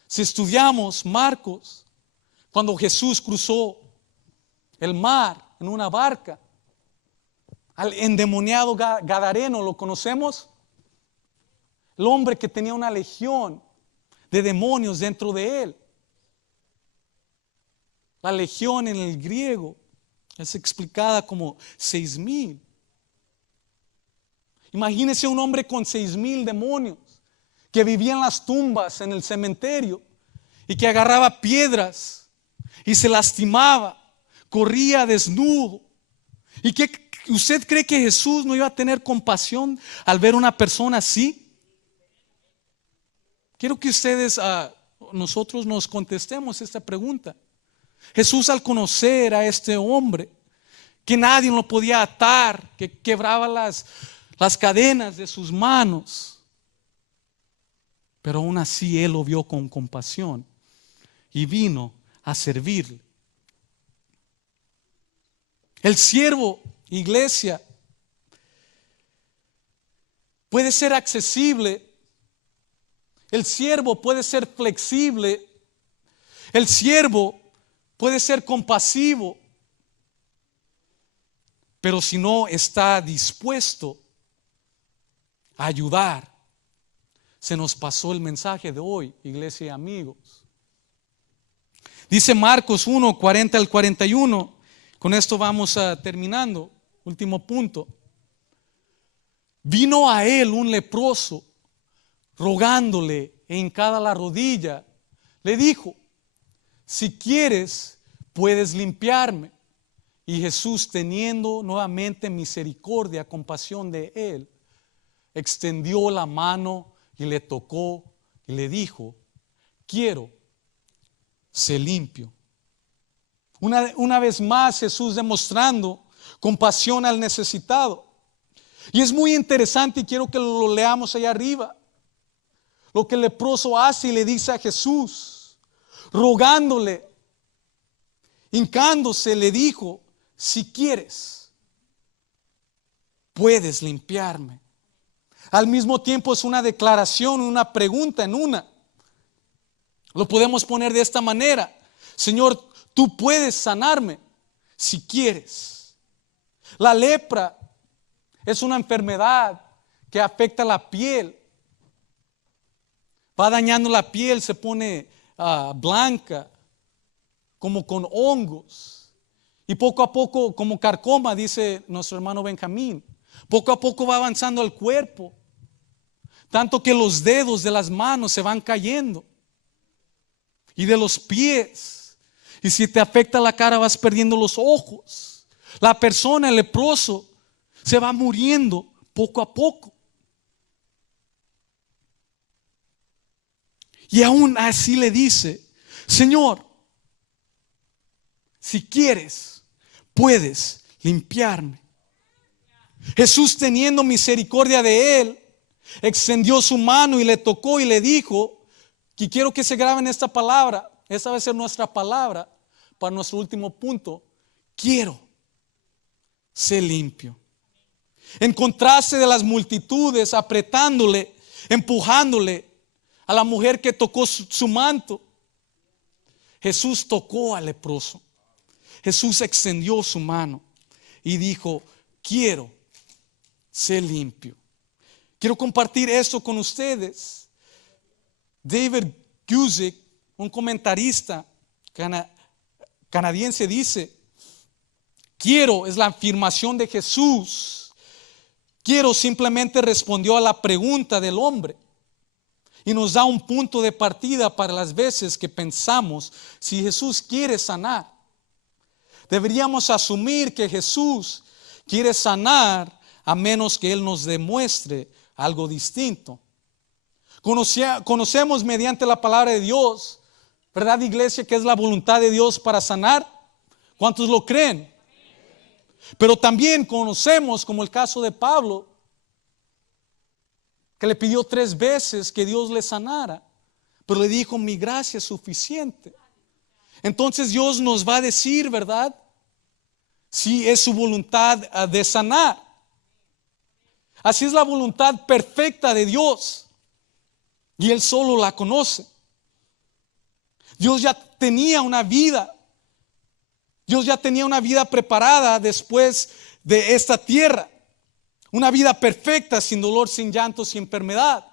Si estudiamos Marcos, cuando Jesús cruzó el mar en una barca, al endemoniado Gadareno, ¿lo conocemos? El hombre que tenía una legión de demonios dentro de él. La legión en el griego es explicada como 6,000. Imagínese un hombre con 6,000 demonios que vivía en las tumbas, en el cementerio, y que agarraba piedras y se lastimaba, corría desnudo. ¿Y qué ¿Usted cree que Jesús no iba a tener compasión al ver una persona así? Quiero que ustedes, nosotros nos contestemos esta pregunta. Jesús, al conocer a este hombre, que nadie lo podía atar, que quebraba las cadenas de sus manos, pero aún así Él lo vio con compasión y vino a servirle. El siervo, iglesia, puede ser accesible. El siervo puede ser flexible. El siervo puede ser compasivo. Pero si no está dispuesto a ayudar, se nos pasó el mensaje de hoy, iglesia y amigos. Dice Marcos 1, 40 al 41. Con esto vamos terminando. Último punto. Vino a él un leproso, rogándole hincada la rodilla. Le dijo: si quieres, puedes limpiarme. Y Jesús, teniendo nuevamente misericordia, compasión de él, extendió la mano y le tocó y le dijo: quiero, sé limpio. Una vez más Jesús demostrando compasión al necesitado. Y es muy interesante y quiero que lo leamos allá arriba. Lo que el leproso hace y le dice a Jesús, rogándole, hincándose, le dijo: si quieres, puedes limpiarme. Al mismo tiempo es una declaración, una pregunta en una. Lo podemos poner de esta manera: Señor, tú puedes sanarme si quieres. La lepra es una enfermedad que afecta la piel. Va dañando la piel, se pone blanca, como con hongos. Y poco a poco, como carcoma, dice nuestro hermano Benjamín, poco a poco va avanzando el cuerpo. Tanto que los dedos de las manos se van cayendo. Y de los pies. Y si te afecta la cara, vas perdiendo los ojos. La persona, el leproso, se va muriendo poco a poco. Y aún así le dice: Señor, si quieres, puedes limpiarme. Jesús, teniendo misericordia de él, extendió su mano y le tocó y le dijo, y quiero que se graben esta palabra, esta va a ser nuestra palabra para nuestro último punto: quiero, sé limpio. En contraste de las multitudes apretándole, empujándole a la mujer que tocó su manto, Jesús tocó al leproso. Jesús extendió su mano y dijo: quiero, sé limpio. Quiero compartir esto con ustedes. David Guzik, un comentarista canadiense, dice: quiero es la afirmación de Jesús. Quiero simplemente respondió a la pregunta del hombre y nos da un punto de partida para las veces que pensamos si Jesús quiere sanar. Deberíamos asumir que Jesús quiere sanar a menos que Él nos demuestre algo distinto. Conocemos mediante la palabra de Dios, ¿verdad, iglesia?, que es la voluntad de Dios para sanar. ¿Cuántos lo creen? Pero también conocemos, como el caso de Pablo, que le pidió 3 veces que Dios le sanara, pero le dijo: mi gracia es suficiente. Entonces Dios nos va a decir, ¿verdad?, si es su voluntad de sanar. Así es la voluntad perfecta de Dios y Él solo la conoce. Dios ya tenía una vida. Dios ya tenía una vida preparada después de esta tierra. Una vida perfecta, sin dolor, sin llanto, sin enfermedad.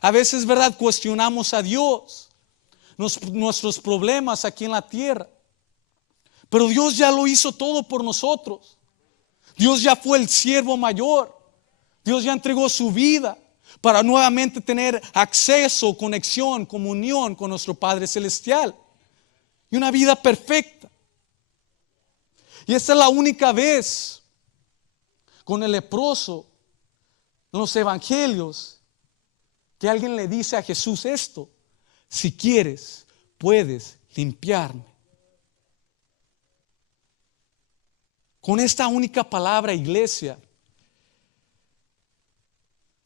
A veces, ¿verdad?, cuestionamos a Dios, nuestros problemas aquí en la tierra. Pero Dios ya lo hizo todo por nosotros. Dios ya fue el siervo mayor. Dios ya entregó su vida para nuevamente tener acceso, conexión, comunión con nuestro Padre Celestial. Y una vida perfecta. Y esta es la única vez con el leproso en los evangelios, que alguien le dice a Jesús esto: si quieres, puedes limpiarme. Con esta única palabra, iglesia,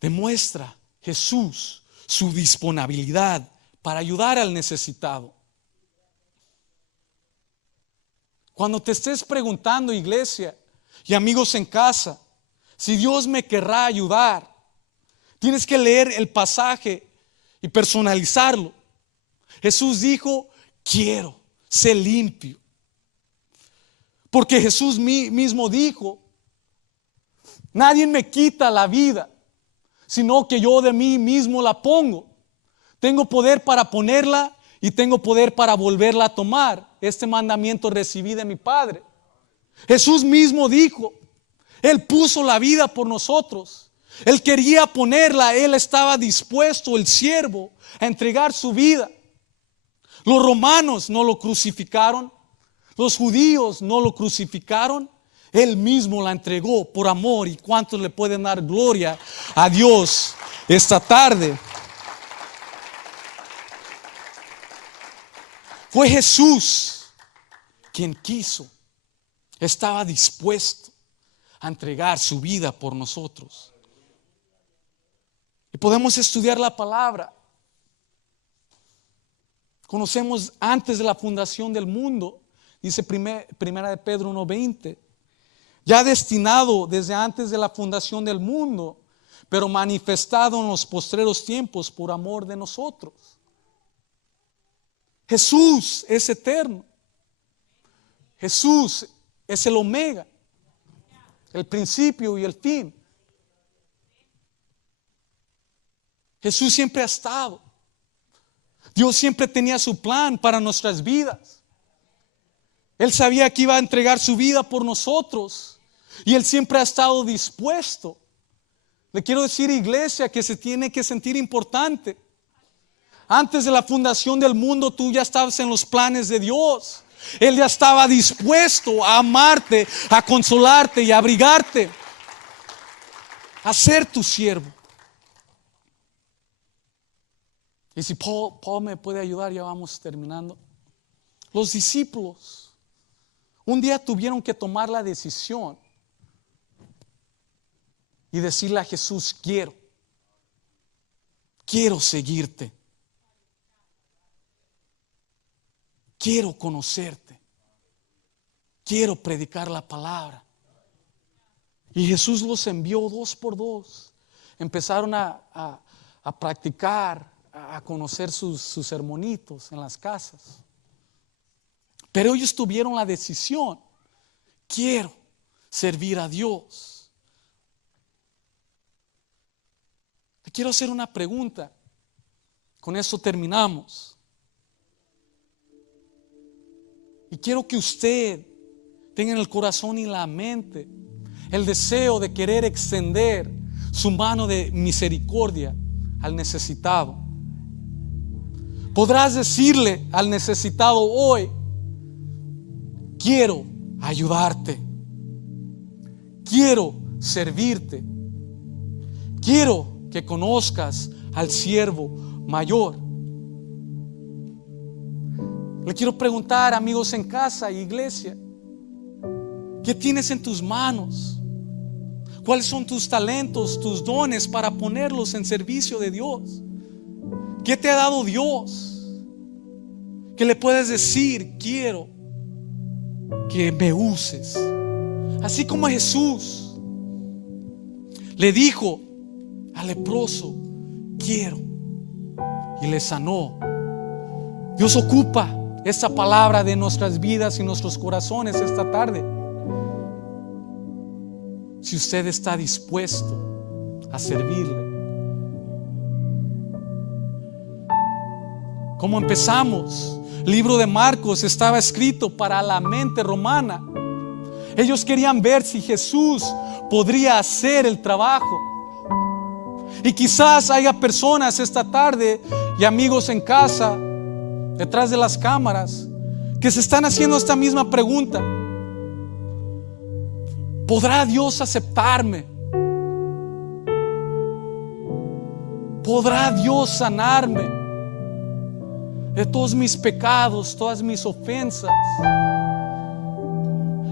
demuestra Jesús su disponibilidad para ayudar al necesitado. Cuando te estés preguntando, iglesia y amigos en casa, si Dios me querrá ayudar, tienes que leer el pasaje y personalizarlo. Jesús dijo: quiero ser limpio. Porque Jesús mismo dijo: nadie me quita la vida, sino que yo de mí mismo la pongo. Tengo poder para ponerla y tengo poder para volverla a tomar. Este mandamiento recibí de mi Padre. Jesús mismo dijo: Él puso la vida por nosotros. Él quería ponerla. Él estaba dispuesto, el siervo, a entregar su vida. Los romanos no lo crucificaron. Los judíos no lo crucificaron. Él mismo la entregó por amor. ¿Y cuántos le pueden dar gloria a Dios esta tarde? Fue Jesús quien quiso, estaba dispuesto a entregar su vida por nosotros. Y podemos estudiar la palabra. Conocemos antes de la fundación del mundo, dice primera de Pedro 1:20, ya destinado desde antes de la fundación del mundo, pero manifestado en los postreros tiempos por amor de nosotros. Jesús es eterno. Jesús es el omega, el principio y el fin. Jesús siempre ha estado. Dios siempre tenía su plan para nuestras vidas. Él sabía que iba a entregar su vida por nosotros y Él siempre ha estado dispuesto. Le quiero decir, iglesia, que se tiene que sentir importante. Antes de la fundación del mundo, tú ya estabas en los planes de Dios. Él ya estaba dispuesto a amarte, a consolarte y a abrigarte, a ser tu siervo. Y si Paul me puede ayudar, ya vamos terminando. Los discípulos un día tuvieron que tomar la decisión y decirle a Jesús: quiero seguirte. Quiero conocerte. Quiero predicar la palabra. Y Jesús los envió 2 por 2. Empezaron a practicar, a conocer sus sermonitos en las casas. Pero ellos tuvieron la decisión: quiero servir a Dios. Te quiero hacer una pregunta. Con esto terminamos. Y quiero que usted tenga en el corazón y la mente el deseo de querer extender su mano de misericordia al necesitado. Podrás decirle al necesitado hoy: quiero ayudarte. Quiero servirte. Quiero que conozcas al siervo mayor. Le quiero preguntar, amigos en casa, iglesia, ¿qué tienes en tus manos? ¿Cuáles son tus talentos, tus dones para ponerlos en servicio de Dios? ¿Qué te ha dado Dios? Que le puedes decir: quiero que me uses. Así como Jesús le dijo al leproso: quiero, y le sanó. Dios ocupa esta palabra de nuestras vidas y nuestros corazones esta tarde. Si usted está dispuesto a servirle. Como empezamos, el libro de Marcos estaba escrito para la mente romana. Ellos querían ver si Jesús podría hacer el trabajo. Y quizás haya personas esta tarde y amigos en casa, detrás de las cámaras, que se están haciendo esta misma pregunta: ¿Podrá Dios aceptarme? ¿Podrá Dios sanarme de todos mis pecados, todas mis ofensas?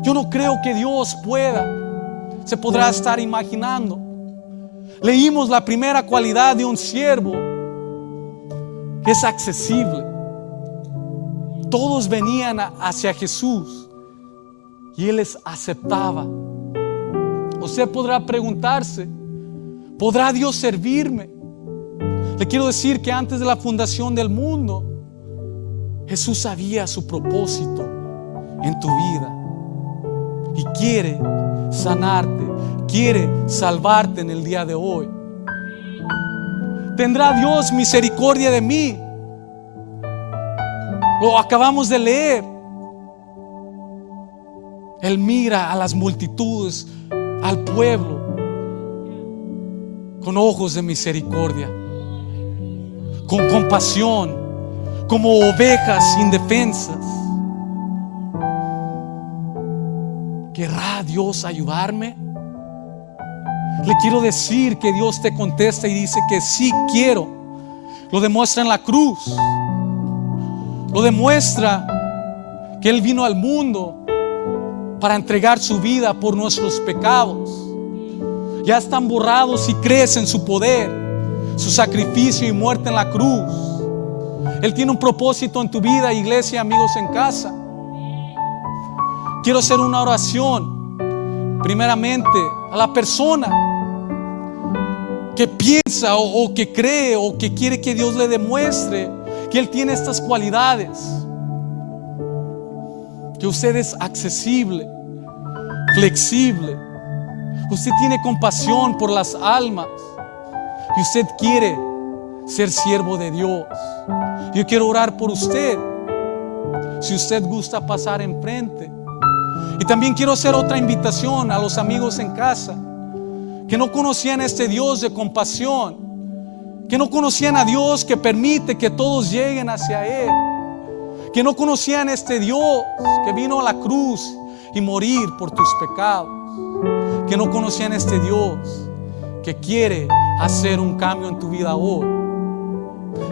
Yo no creo que Dios pueda. Se podrá estar imaginando. Leímos la primera cualidad de un siervo, que es accesible. Todos venían hacia Jesús y Él les aceptaba. Usted podrá preguntarse, ¿podrá Dios servirme? Le quiero decir que antes de la fundación del mundo, Jesús sabía su propósito en tu vida y quiere sanarte, quiere salvarte en el día de hoy. ¿Tendrá Dios misericordia de mí? Lo acabamos de leer. Él mira a las multitudes, al pueblo, con ojos de misericordia, con compasión, como ovejas indefensas. ¿Querrá Dios ayudarme? Le quiero decir que Dios te contesta y dice que sí quiero. Lo demuestra en la cruz. Lo demuestra que Él vino al mundo para entregar su vida por nuestros pecados. Ya están borrados si crees en su poder, su sacrificio y muerte en la cruz. Él tiene un propósito en tu vida, iglesia, amigos en casa. Quiero hacer una oración, primeramente, a la persona que piensa o que cree o que quiere que Dios le demuestre que Él tiene estas cualidades, que usted es accesible, flexible, usted tiene compasión por las almas y usted quiere ser siervo de Dios. Yo quiero orar por usted, si usted gusta pasar enfrente. Y también quiero hacer otra invitación a los amigos en casa que no conocían este Dios de compasión, que no conocían a Dios que permite que todos lleguen hacia Él, que no conocían este Dios que vino a la cruz y morir por tus pecados, que no conocían este Dios que quiere hacer un cambio en tu vida hoy.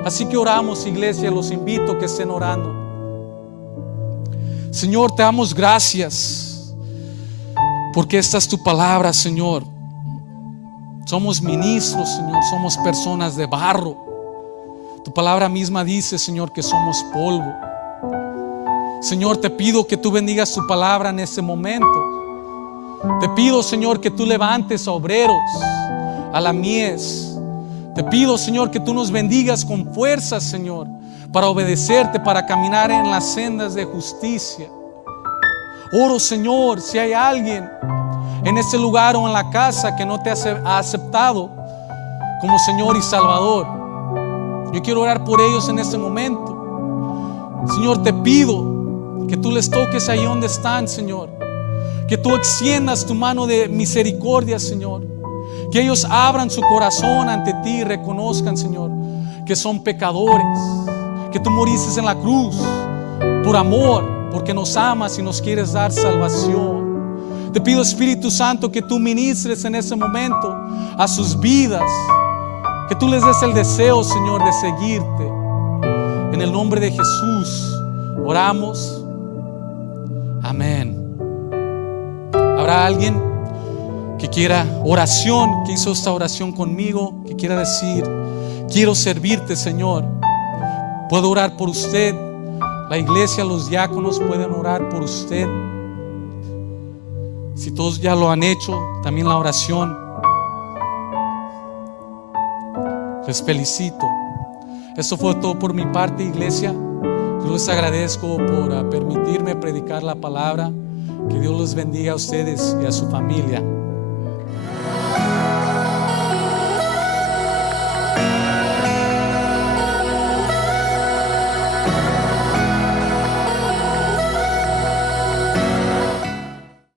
Así que oramos, iglesia, los invito a que estén orando. Señor, te damos gracias porque esta es tu palabra, Señor. Somos ministros, Señor, somos personas de barro. Tu palabra misma dice, Señor, que somos polvo. Señor, te pido que tú bendigas tu palabra en este momento. Te pido, Señor, que tú levantes a obreros, a la mies. Te pido, Señor, que tú nos bendigas con fuerza, Señor, para obedecerte, para caminar en las sendas de justicia. Oro, Señor, si hay alguien en este lugar o en la casa que no te ha aceptado como Señor y Salvador, yo quiero orar por ellos en este momento. Señor, te pido que tú les toques ahí donde están, Señor, que tú extiendas tu mano de misericordia, Señor, que ellos abran su corazón ante ti y reconozcan, Señor, que son pecadores, que tú moriste en la cruz por amor, porque nos amas y nos quieres dar salvación. Te pido, Espíritu Santo, que tú ministres en ese momento a sus vidas, que tú les des el deseo, Señor, de seguirte. En el nombre de Jesús oramos. Amén. ¿Habrá alguien que quiera oración, que hizo esta oración conmigo, que quiera decir: quiero servirte, Señor? Puedo orar por usted. La iglesia, los diáconos pueden orar por usted. Si todos ya lo han hecho, también la oración. Les felicito. Esto fue todo por mi parte, iglesia. Yo les agradezco por permitirme predicar la palabra. Que Dios los bendiga a ustedes y a su familia.